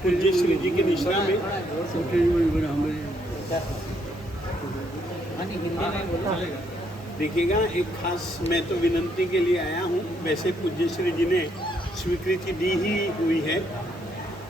पूज्य श्री जी के निश्रा में देखिएगा, एक खास मैं तो विनंती के लिए आया हूँ। वैसे पूज्य श्री जी ने स्वीकृति दी ही हुई है।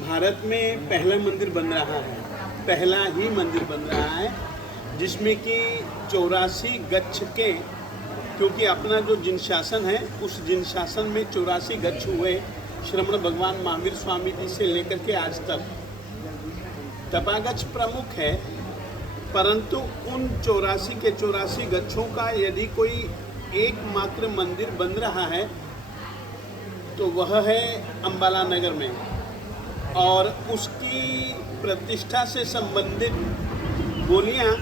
भारत में पहला मंदिर बन रहा है, पहला ही मंदिर बन रहा है जिसमें कि 84 गच्छ के, क्योंकि अपना जो जिन शासन है उस जिन शासन में 84 गच्छ हुए श्रमण भगवान महावीर स्वामी जी से लेकर के आज तक। तपागच्छ प्रमुख है, परंतु उन 84 के 84 गच्छों का यदि कोई एकमात्र मंदिर बन रहा है तो वह है अंबाला नगर में, और उसकी प्रतिष्ठा से संबंधित बोलियां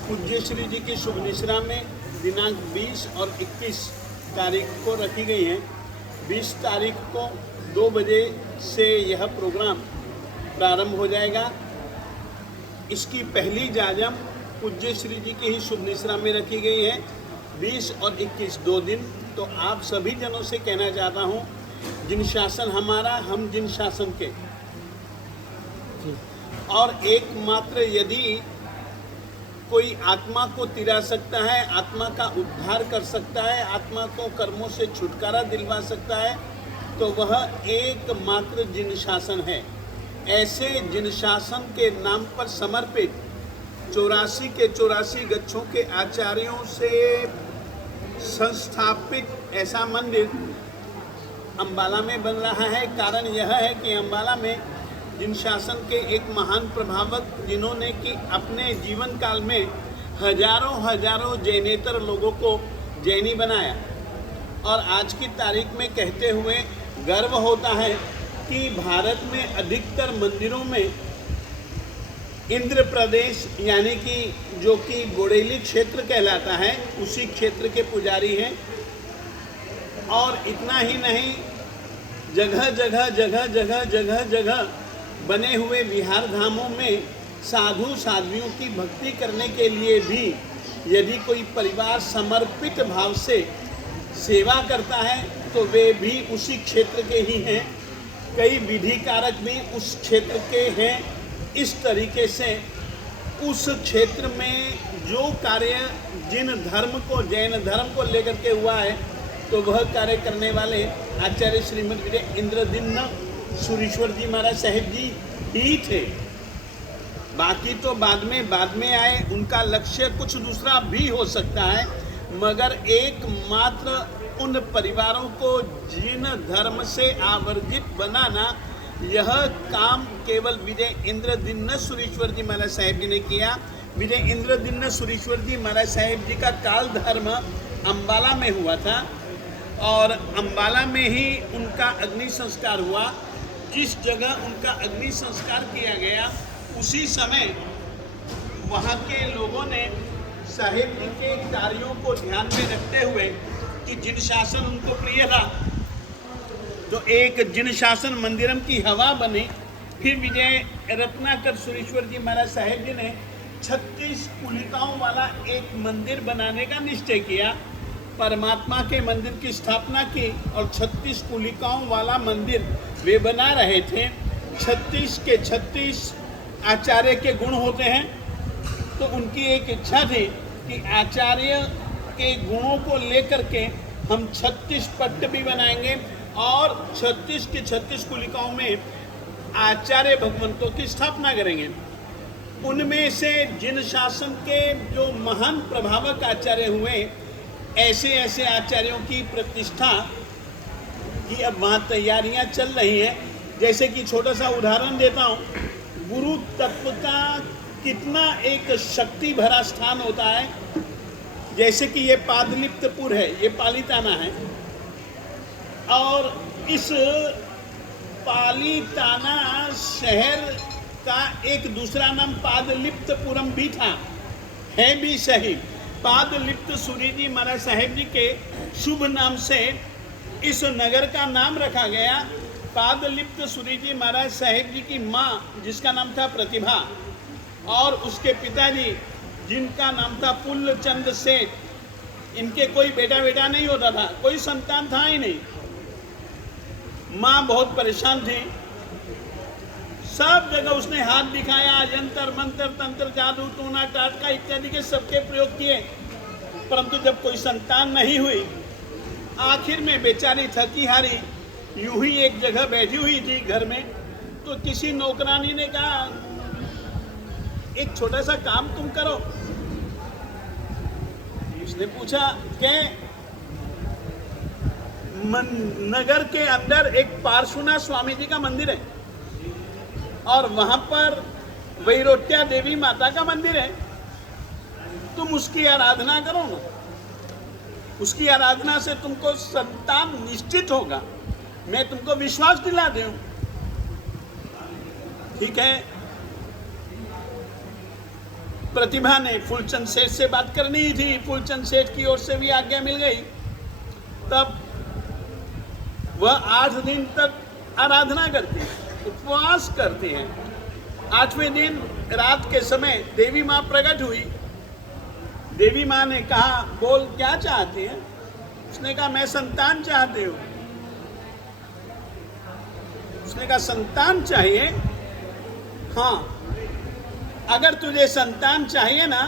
पूज्य श्री जी की शुभ निश्रा में दिनांक 20 और 21 तारीख को रखी गई हैं। 20 तारीख को 2 बजे से यह प्रोग्राम प्रारंभ हो जाएगा। इसकी पहली जाजम पूज्य श्री जी की ही शुभ निश्रा में रखी गई है। 20 और 21 2 दिन। तो आप सभी जनों से कहना चाहता हूँ, जिन शासन हमारा, हम जिन शासन के, और एकमात्र यदि कोई आत्मा को तिरा सकता है, आत्मा का उद्धार कर सकता है, आत्मा को कर्मों से छुटकारा दिलवा सकता है, तो वह एकमात्र जिन शासन है। ऐसे जिन शासन के नाम पर समर्पित 84 के 84 गच्छों के आचार्यों से संस्थापित ऐसा मंदिर अंबाला में बन रहा है। कारण यह है कि अंबाला में जिन शासन के एक महान प्रभावक, जिन्होंने कि अपने जीवन काल में हजारों जैनेतर लोगों को जैनी बनाया, और आज की तारीख में कहते हुए गर्व होता है कि भारत में अधिकतर मंदिरों में इंद्र प्रदेश यानी कि जो कि बोड़ेली क्षेत्र कहलाता है, उसी क्षेत्र के पुजारी हैं। और इतना ही नहीं, जगह जगह बने हुए विहार धामों में साधु साध्वियों की भक्ति करने के लिए भी यदि कोई परिवार समर्पित भाव से सेवा करता है तो वे भी उसी क्षेत्र के ही हैं। कई विधि कारक भी उस क्षेत्र के हैं। इस तरीके से उस क्षेत्र में जो कार्य जिन धर्म को, जैन धर्म को लेकर के हुआ है, तो वह कार्य करने वाले आचार्य श्रीमद विजय इंद्रदिम्न सुरीश्वर जी महाराज साहेब जी ही थे। बाकी तो बाद में आए, उनका लक्ष्य कुछ दूसरा भी हो सकता है, मगर एकमात्र उन परिवारों को जिन धर्म से आवर्जित बनाना, यह काम केवल विजय इंद्रदिम्न सुरीश्वर जी महाराज साहेब जी ने किया। विजय इंद्रदिम्न सुरीश्वर जी महाराज साहेब जी का काल धर्म अंबाला में हुआ था, और अंबाला में ही उनका अग्नि संस्कार हुआ। जिस जगह उनका अग्नि संस्कार किया गया, उसी समय वहाँ के लोगों ने साहेब जी के कार्यों को ध्यान में रखते हुए कि जिन शासन उनको प्रिय था, तो एक जिन शासन मंदिरम की हवा बनी। फिर विजय रत्नाकर सुरेश्वर जी महाराज साहेब जी ने 36 कुलिकाओं वाला एक मंदिर बनाने का निश्चय किया। परमात्मा के मंदिर की स्थापना की, और 36 कुलिकाओं वाला मंदिर वे बना रहे थे। 36 के 36 आचार्य के गुण होते हैं, तो उनकी एक इच्छा थी कि आचार्य के गुणों को लेकर के हम 36 पट्ट भी बनाएंगे, और 36 के 36 कुलिकाओं में आचार्य भगवंतों की स्थापना करेंगे। उनमें से जिन शासन के जो महान प्रभावक आचार्य हुए, ऐसे आचार्यों की प्रतिष्ठा की अब वहाँ तैयारियाँ चल रही हैं। जैसे कि छोटा सा उदाहरण देता हूँ, गुरु तत्व का कितना एक शक्ति भरा स्थान होता है। जैसे कि ये पादलिप्तपुर है, ये पालीताना है, और इस पालीताना शहर का एक दूसरा नाम पादलिप्तपुरम भी था, है भी सही। पादलिप्त सूरी जी महाराज साहेब जी के शुभ नाम से इस नगर का नाम रखा गया। पादलिप्त सूरी जी महाराज साहेब जी की माँ, जिसका नाम था प्रतिभा, और उसके पिताजी जिनका नाम था पुल्लचंद सेठ, इनके कोई बेटा नहीं होता था, कोई संतान था ही नहीं। माँ बहुत परेशान थी, सब जगह उसने हाथ दिखाया, यंत्र मंत्र तंत्र जादू टोना टाटका इत्यादि के सबके प्रयोग किए, परंतु जब कोई संतान नहीं हुई, आखिर में बेचारी थकी हारी यूं ही एक जगह बैठी हुई थी घर में, तो किसी नौकरानी ने कहा एक छोटा सा काम तुम करो। उसने पूछा कि नगर के अंदर एक पार्श्वनाथ स्वामी जी का मंदिर है और वहां पर वैरोट्या देवी माता का मंदिर है, तुम उसकी आराधना करो ना, उसकी आराधना से तुमको संतान निश्चित होगा, मैं तुमको विश्वास दिला दूं। ठीक है, प्रतिभा ने फूलचंद सेठ से बात करनी ही थी, फूलचंद सेठ की ओर से भी आज्ञा मिल गई। तब वह 8 दिन तक आराधना करती है, उपवास करती है। 8वें दिन रात के समय देवी माँ प्रकट हुई। देवी माँ ने कहा बोल क्या चाहती है? उसने कहा मैं संतान चाहती हूँ। उसने कहा संतान चाहिए? हाँ, अगर तुझे संतान चाहिए ना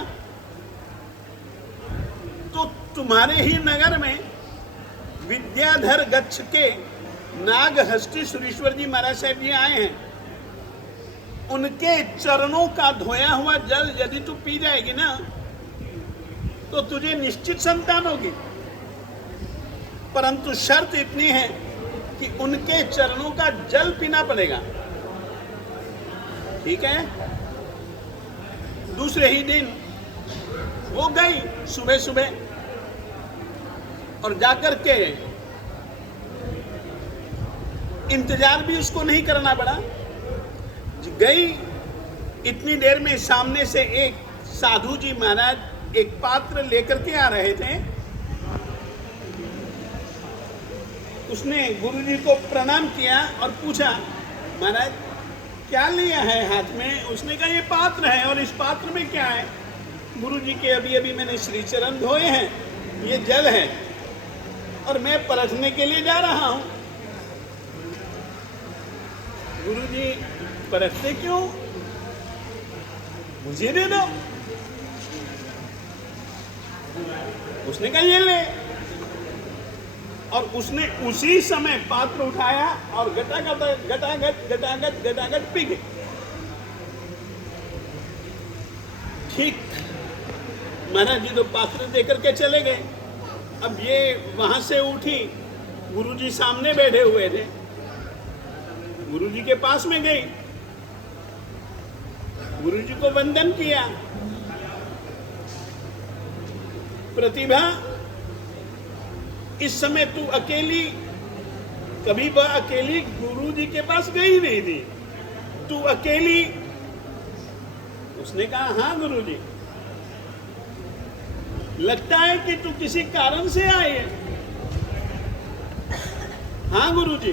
तो तुम्हारे ही नगर में विद्याधर गच्छ के नागहस्ती सुरेश्वर जी महाराज साहब जी आए हैं, उनके चरणों का धोया हुआ जल यदि तू पी जाएगी ना तो तुझे निश्चित संतान होगी, परंतु शर्त इतनी है कि उनके चरणों का जल पीना पड़ेगा। ठीक है। दूसरे ही दिन वो गई सुबह सुबह और जाकर के इंतजार भी उसको नहीं करना पड़ा, गई। इतनी देर में सामने से एक साधु जी महाराज एक पात्र लेकर के आ रहे थे। उसने गुरु जी को प्रणाम किया और पूछा महाराज क्या लिया है हाथ में? उसने कहा ये पात्र है। और इस पात्र में क्या है? गुरु जी के अभी अभी मैंने श्री चरण धोए हैं, ये जल है और मैं परखने के लिए जा रहा हूं। गुरु जी परखते क्यों? मुझे दे दो। उसने कहा ये ले, और उसने उसी समय पात्र उठाया और गटागट पी गई। ठीक, महाराज जी तो पात्र देकर के चले गए। अब ये वहां से उठी, गुरुजी सामने बैठे हुए थे, गुरुजी के पास में गई, गुरुजी को वंदन किया। प्रतिभा इस समय तू अकेली, कभी वह अकेली गुरु जी के पास गई नहीं थी, तू अकेली। उसने कहा हाँ गुरु जी, लगता है कि तू किसी कारण से आई है। हाँ गुरु जी।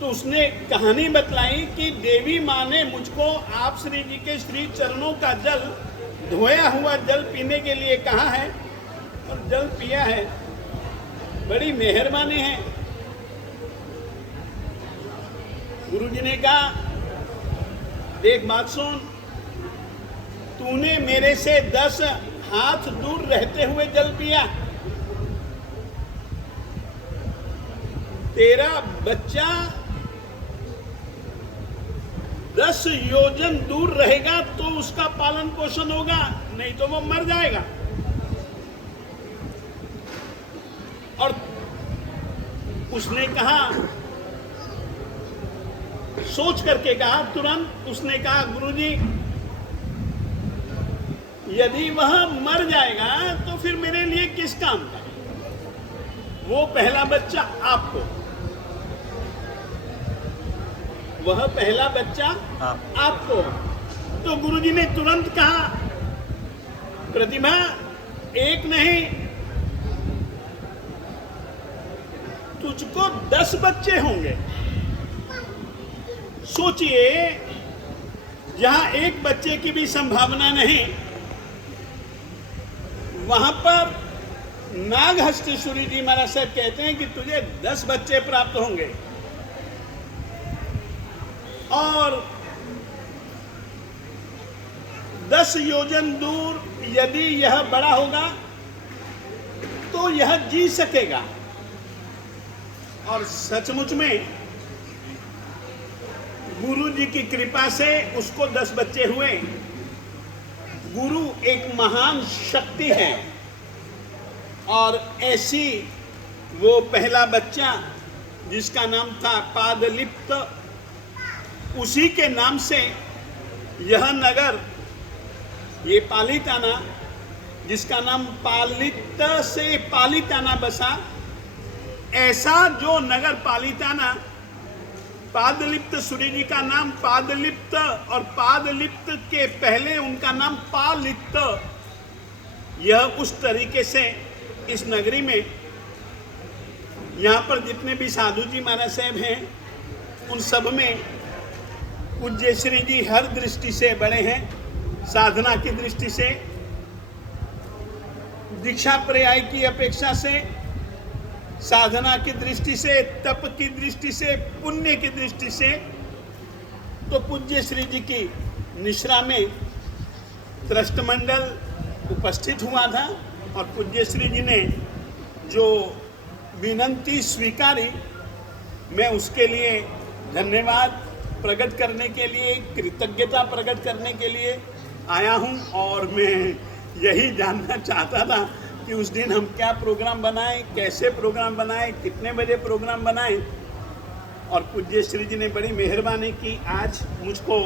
तो उसने कहानी बतलाई कि देवी माँ ने मुझको आप श्री जी के श्री चरणों का जल, धोया हुआ जल पीने के लिए कहा है और जल पिया है, बड़ी मेहरबानी है। गुरुजी ने कहा देख बात सुन, तूने मेरे से 10 हाथ दूर रहते हुए जल पिया, तेरा बच्चा 10 योजन दूर रहेगा तो उसका पालन पोषण होगा, नहीं तो वो मर जाएगा। और उसने कहा, सोच करके कहा तुरंत, उसने कहा गुरुजी यदि वह मर जाएगा तो फिर मेरे लिए किस काम का? वो पहला बच्चा आपको, वह पहला बच्चा आपको। तो गुरुजी ने तुरंत कहा प्रतिभा एक नहीं, तुझको 10 बच्चे होंगे। सोचिए, जहां एक बच्चे की भी संभावना नहीं, वहां पर नागहस्तेश्वरी जी महाराज साहब कहते हैं कि तुझे 10 बच्चे प्राप्त होंगे। और 10 योजन दूर यदि यह बड़ा होगा तो यह जी सकेगा। और सचमुच में गुरु जी की कृपा से उसको 10 बच्चे हुए। गुरु एक महान शक्ति है और ऐसी वो पहला बच्चा जिसका नाम था पादलिप्त, उसी के नाम से यह नगर, ये पालीताना, जिसका नाम पालित से पालीताना बसा, ऐसा जो नगर पालीताना, पादलिप्त सूर्य जी का नाम पादलिप्त और पादलिप्त के पहले उनका नाम पालित, यह उस तरीके से इस नगरी में यहाँ पर जितने भी साधु जी महाराज साहब हैं उन सब में पूज्य श्री जी हर दृष्टि से बड़े हैं। साधना की दृष्टि से, दीक्षा पर्याय की अपेक्षा से, साधना की दृष्टि से, तप की दृष्टि से, पुण्य की दृष्टि से, तो पूज्य श्री जी की निश्रा में त्रष्टमंडल उपस्थित हुआ था और पूज्य श्री जी ने जो विनंती स्वीकारी, मैं उसके लिए धन्यवाद प्रकट करने के लिए, कृतज्ञता प्रकट करने के लिए आया हूं। और मैं यही जानना चाहता था कि उस दिन हम क्या प्रोग्राम बनाएं, कैसे प्रोग्राम बनाएं, कितने बजे प्रोग्राम बनाएं। और पूज्य श्री जी ने बड़ी मेहरबानी की, आज मुझको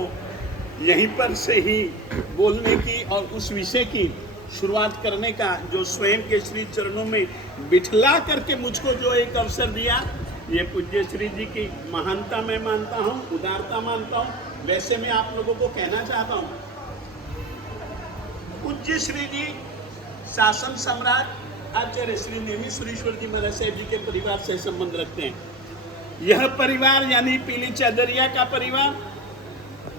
यहीं पर से ही बोलने की और उस विषय की शुरुआत करने का जो स्वयं के श्री चरणों में बिठला करके मुझको जो एक अवसर दिया, ये पूज्य श्री जी की महानता मैं मानता हूँ, उदारता मानता हूँ। वैसे मैं आप लोगों को कहना चाहता हूँ, पूज्य श्री जी शासन सम्राट आचार्य श्री नेमी सुरेश्वर जी महाराज साहब जी के परिवार से संबंध रखते हैं। यह परिवार यानी पीली चादरिया का परिवार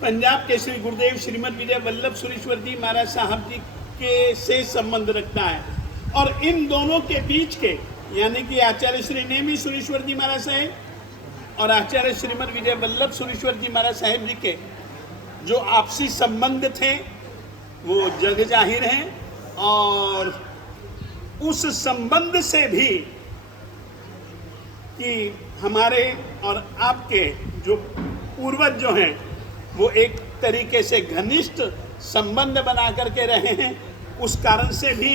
पंजाब के श्री गुरुदेव श्रीमद विजय वल्लभ सुरेश्वर जी महाराज साहब जी के से संबंध रखता है। और इन दोनों के बीच के यानी कि आचार्य श्री नेमी सुरेश्वर जी महाराज साहब और आचार्य श्रीमद विजय वल्लभ सुरेश्वर जी महाराज साहब जी के जो आपसी संबंध थे वो जग जाहिर हैं। और उस संबंध से भी कि हमारे और आपके जो पूर्वज जो हैं वो एक तरीके से घनिष्ठ संबंध बना करके रहे हैं, उस कारण से भी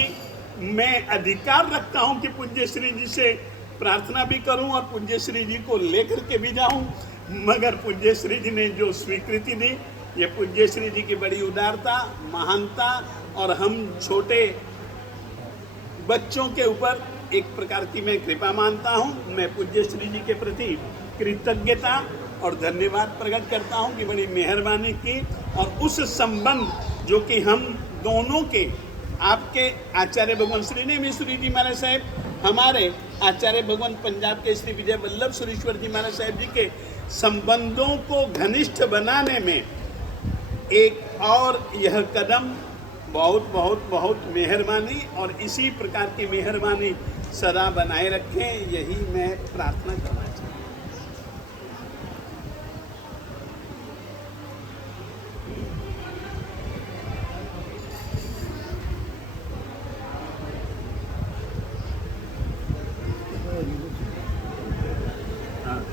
मैं अधिकार रखता हूं कि पूज्य श्री जी से प्रार्थना भी करूं और पूज्य श्री जी को लेकर के भी जाऊं। मगर पूज्य श्री जी ने जो स्वीकृति दी, ये पूज्य श्री जी की बड़ी उदारता, महानता और हम छोटे बच्चों के ऊपर एक प्रकार की मैं कृपा मानता हूं। मैं पूज्य श्री जी के प्रति कृतज्ञता और धन्यवाद प्रकट करता हूं कि बड़ी मेहरबानी की। और उस संबंध जो कि हम दोनों के, आपके आचार्य भगवान श्री नेमी सुरी जी महाराज साहब, हमारे आचार्य भगवान पंजाब के श्री विजय वल्लभ सुरेश्वर जी महाराज साहब जी के संबंधों को घनिष्ठ बनाने में एक और यह कदम बहुत बहुत बहुत मेहरबानी, और इसी प्रकार की मेहरबानी सदा बनाए रखें, यही मैं प्रार्थना करना चाहता हूँ।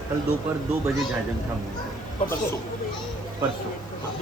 कल दोपहर 2 बजे झाझम था परसों परसों